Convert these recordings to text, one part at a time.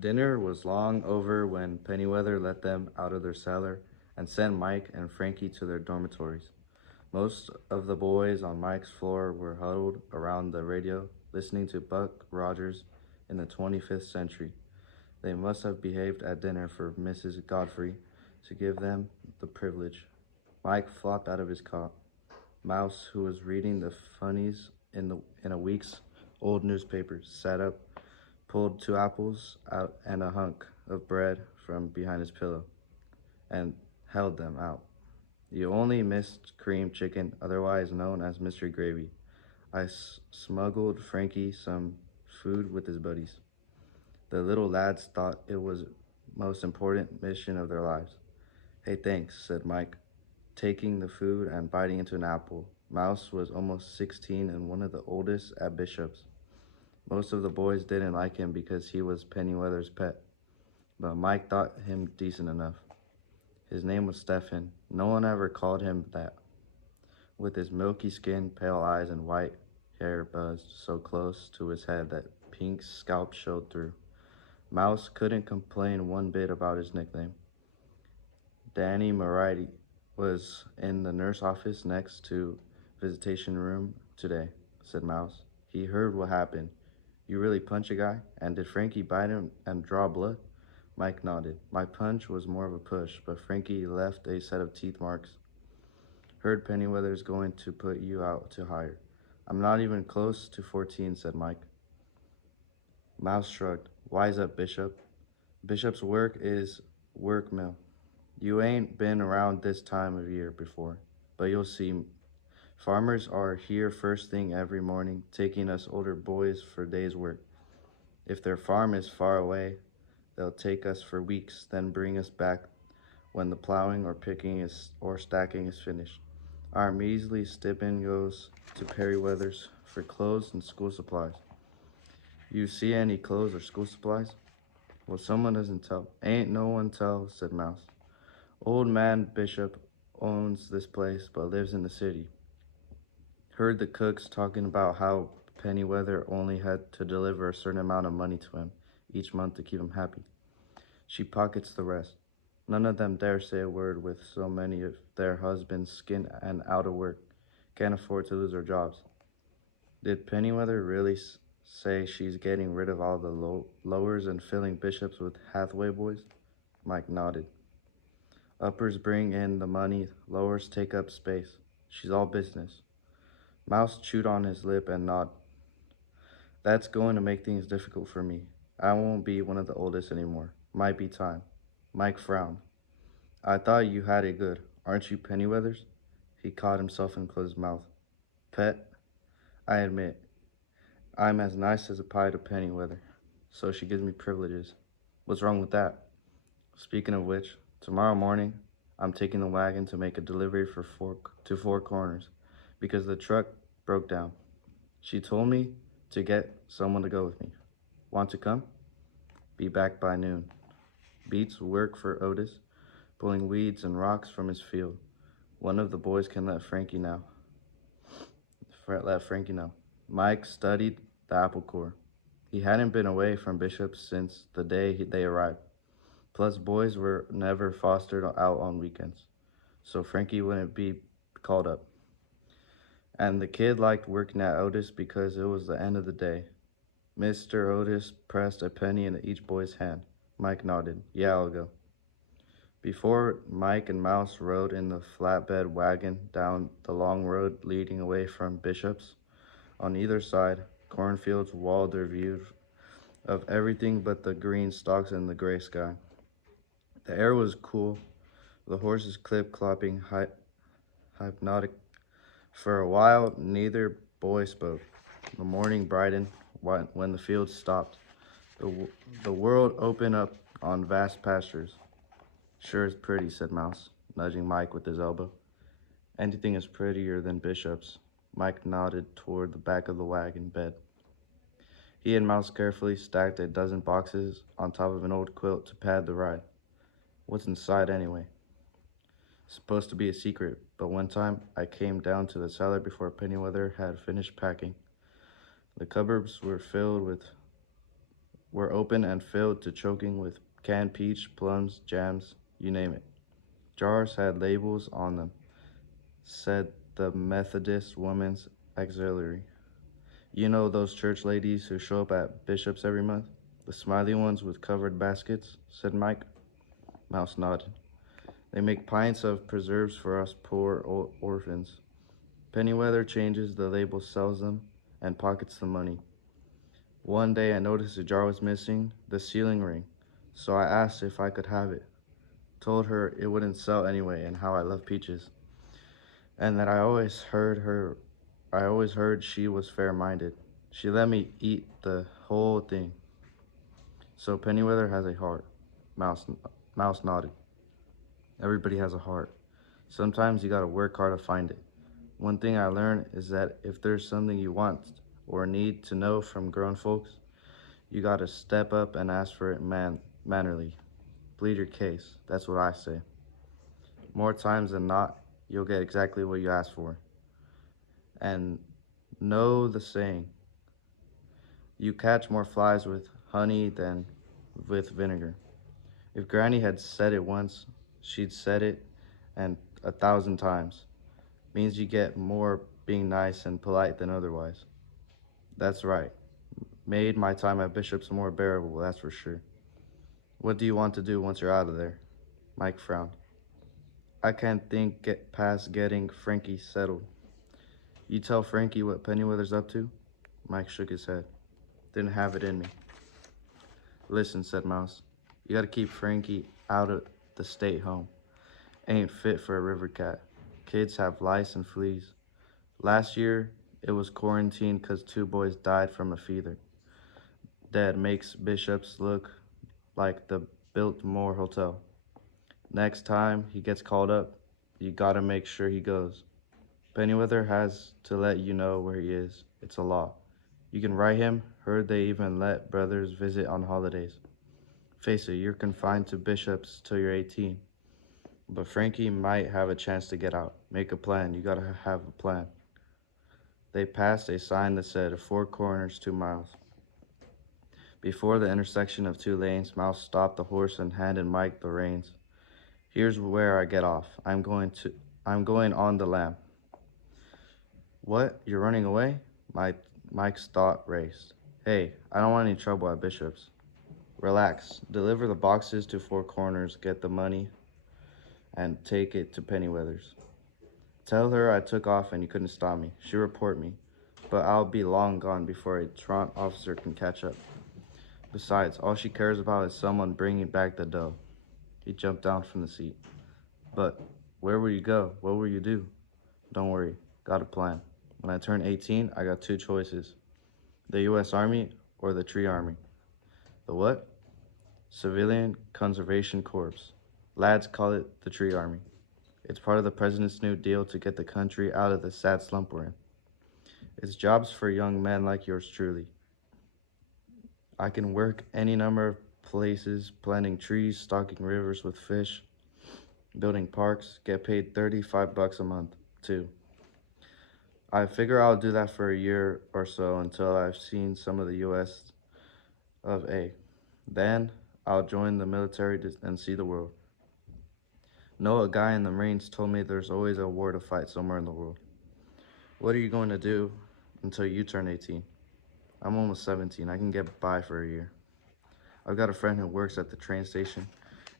Dinner was long over when Pennyweather let them out of their cellar and sent Mike and Frankie to their dormitories. Most of the boys on Mike's floor were huddled around the radio, listening to Buck Rogers in the 25th century. They must have behaved at dinner for Mrs. Godfrey to give them the privilege. Mike flopped out of his cot. Mouse, who was reading the funnies in a week's old newspaper, sat up, pulled two apples out and a hunk of bread from behind his pillow, and held them out. You only missed cream chicken, otherwise known as Mr. Gravy. I smuggled Frankie some food with his buddies. The little lads thought it was most important mission of their lives. Hey, thanks, said Mike, taking the food and biting into an apple. Mouse was almost 16 and one of the oldest at Bishop's. Most of the boys didn't like him because he was Pennyweather's pet, but Mike thought him decent enough. His name was Stephen. No one ever called him that. With his milky skin, pale eyes, and white hair buzzed so close to his head that pink scalp showed through. Mouse couldn't complain one bit about his nickname. Danny Moriarty was in the nurse office next to visitation room today, said Mouse. He heard what happened. You really punch a guy? And did Frankie bite him and draw blood? Mike nodded. My punch was more of a push, but Frankie left a set of teeth marks. Heard Pennyweather's going to put you out to hire. I'm not even close to 14, said Mike. Mouse shrugged. Wise up, Bishop. Bishop's work is work mill. You ain't been around this time of year before, but you'll see. Farmers are here first thing every morning, taking us older boys for day's work. If their farm is far away, they'll take us for weeks, then bring us back when the plowing or picking or stacking is finished. Our measly stipend goes to Perryweather's for clothes and school supplies. You see any clothes or school supplies? Well, someone doesn't tell. Ain't no one tell, said Mouse. Old man Bishop owns this place but lives in the city. Heard the cooks talking about how Pennyweather only had to deliver a certain amount of money to him each month to keep him happy. She pockets the rest. None of them dare say a word with so many of their husbands skinned and out of work. Can't afford to lose their jobs. Did Pennyweather really say she's getting rid of all the lowers and filling Bishops with Hathaway boys? Mike nodded. Uppers bring in the money, lowers take up space. She's all business. Mouse chewed on his lip and nodded. That's going to make things difficult for me. I won't be one of the oldest anymore. Might be time. Mike frowned. I thought you had it good. Aren't you Pennyweathers? He caught himself and closed his mouth. Pet, I admit, I'm as nice as a pie to Pennyweather, so she gives me privileges. What's wrong with that? Speaking of which, tomorrow morning, I'm taking the wagon to make a delivery to Four Corners because the truck broke down. She told me to get someone to go with me. Want to come? Be back by noon. Beats work for Otis, pulling weeds and rocks from his field. One of the boys can let Frankie know. Mike studied the apple core. He hadn't been away from Bishop since the day they arrived. Plus, boys were never fostered out on weekends, so Frankie wouldn't be called up. And the kid liked working at Otis because it was the end of the day. Mr. Otis pressed a penny in each boy's hand. Mike nodded. Yeah, I'll go. Before Mike and Mouse rode in the flatbed wagon down the long road leading away from Bishop's, on either side, cornfields walled their view of everything but the green stalks and the gray sky. The air was cool, the horses clip-clopping hypnotic. For a while, neither boy spoke. The morning brightened when the fields stopped. The world opened up on vast pastures. Sure is pretty, said Mouse, nudging Mike with his elbow. Anything is prettier than Bishop's. Mike nodded toward the back of the wagon bed. He and Mouse carefully stacked a dozen boxes on top of an old quilt to pad the ride. What's inside anyway? Supposed to be a secret, but one time I came down to the cellar before Pennyweather had finished packing. The cupboards were filled with were open and filled to choking with canned peach, plums, jams, you name it. Jars had labels on them, said the Methodist Women's Auxiliary. You know those church ladies who show up at Bishop's every month? The smiley ones with covered baskets, said Mike. Mouse nodded. They make pints of preserves for us poor orphans. Pennyweather changes the label, sells them, and pockets the money. One day I noticed a jar was missing, the sealing ring, so I asked if I could have it. Told her it wouldn't sell anyway and how I love peaches. And that I always heard she was fair-minded. She let me eat the whole thing. So Pennyweather has a heart. Mouse nodded. Everybody has a heart. Sometimes you gotta work hard to find it. One thing I learned is that if there's something you want or need to know from grown folks, you gotta step up and ask for it mannerly. Plead your case, that's what I say. More times than not, you'll get exactly what you ask for. And know the saying, you catch more flies with honey than with vinegar. If Granny had said it once, she'd said it and 1,000 times. Means you get more being nice and polite than otherwise. That's right. Made my time at Bishop's more bearable, that's for sure. What do you want to do once you're out of there? Mike frowned. I can't get past getting Frankie settled. You tell Frankie what Pennyweather's up to? Mike shook his head. Didn't have it in me. Listen, said Mouse. You gotta keep Frankie out of the state home. Ain't fit for a river cat. Kids have lice and fleas. Last year, it was quarantined 'cause 2 boys died from a fever. Dad makes Bishops look like the Biltmore Hotel. Next time he gets called up, you gotta make sure he goes. Pennyweather has to let you know where he is. It's a law. You can write him. Heard they even let brothers visit on holidays. Face it, you're confined to Bishops till you're 18. But Frankie might have a chance to get out. Make a plan. You gotta have a plan. They passed a sign that said 4 corners, 2 miles. Before the intersection of 2 lanes, Mouse stopped the horse and handed Mike the reins. Here's where I get off. I'm going on the lam. What? You're running away? Mike's thought raced. Hey, I don't want any trouble at Bishop's. Relax. Deliver the boxes to 4 corners, get the money, and take it to Pennyweather's. Tell her I took off and you couldn't stop me. She'll report me, but I'll be long gone before a truant officer can catch up. Besides, all she cares about is someone bringing back the dough. He jumped down from the seat. But where will you go? What will you do? Don't worry, got a plan. When I turn 18, I got 2 choices. The U.S. Army or the Tree Army. The what? Civilian Conservation Corps. Lads call it the Tree Army. It's part of the president's new deal to get the country out of the sad slump we're in. It's jobs for young men like yours truly. I can work any number of places, planting trees, stocking rivers with fish, building parks, get paid $35 a month, too. I figure I'll do that for a year or so until I've seen some of the U.S. of A. Then I'll join the military and see the world. No, a guy in the Marines told me there's always a war to fight somewhere in the world. What are you going to do until you turn 18? I'm almost 17. I can get by for a year. I've got a friend who works at the train station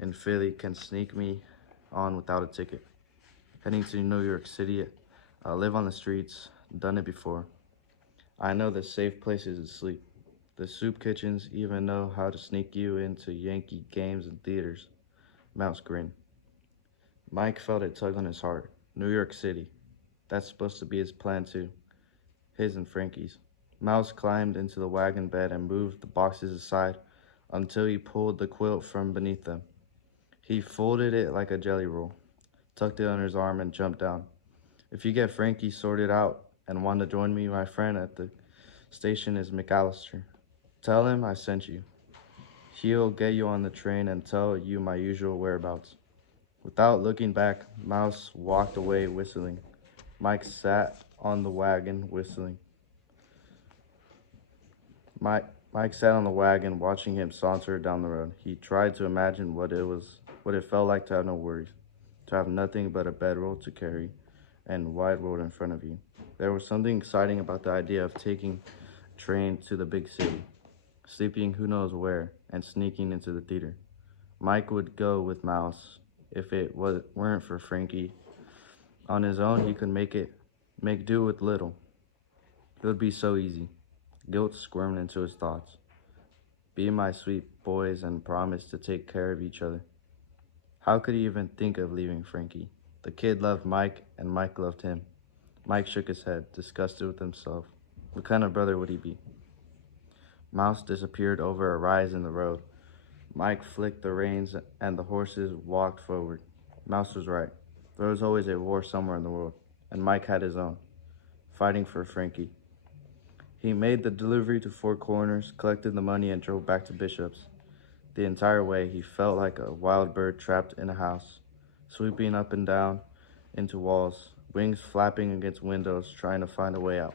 in Philly, can sneak me on without a ticket. Heading to New York City, I live on the streets, done it before. I know the safe places to sleep. The soup kitchens even know how to sneak you into Yankee games and theaters. Mouse grinned. Mike felt a tug on his heart. New York City. That's supposed to be his plan too. His and Frankie's. Mouse climbed into the wagon bed and moved the boxes aside until he pulled the quilt from beneath them. He folded it like a jelly roll, tucked it under his arm, and jumped down. If you get Frankie sorted out and want to join me, my friend at the station is McAllister. Tell him I sent you. He'll get you on the train and tell you my usual whereabouts. Without looking back, Mouse walked away whistling. Mike sat on the wagon whistling. Mike sat on the wagon, watching him saunter down the road. He tried to imagine what it felt like to have no worries, to have nothing but a bedroll to carry and wide road in front of you. There was something exciting about the idea of taking a train to the big city, sleeping who knows where, and sneaking into the theater. Mike would go with Mouse if weren't for Frankie. On his own, he could make do with little. It would be so easy. Guilt squirmed into his thoughts. Be my sweet boys and promise to take care of each other. How could he even think of leaving Frankie? The kid loved Mike, and Mike loved him. Mike shook his head, disgusted with himself. What kind of brother would he be? Mouse disappeared over a rise in the road. Mike flicked the reins, and the horses walked forward. Mouse was right. There was always a war somewhere in the world, and Mike had his own, fighting for Frankie. He made the delivery to Four Corners, collected the money, and drove back to Bishop's. The entire way, he felt like a wild bird trapped in a house, sweeping up and down into walls, wings flapping against windows, trying to find a way out.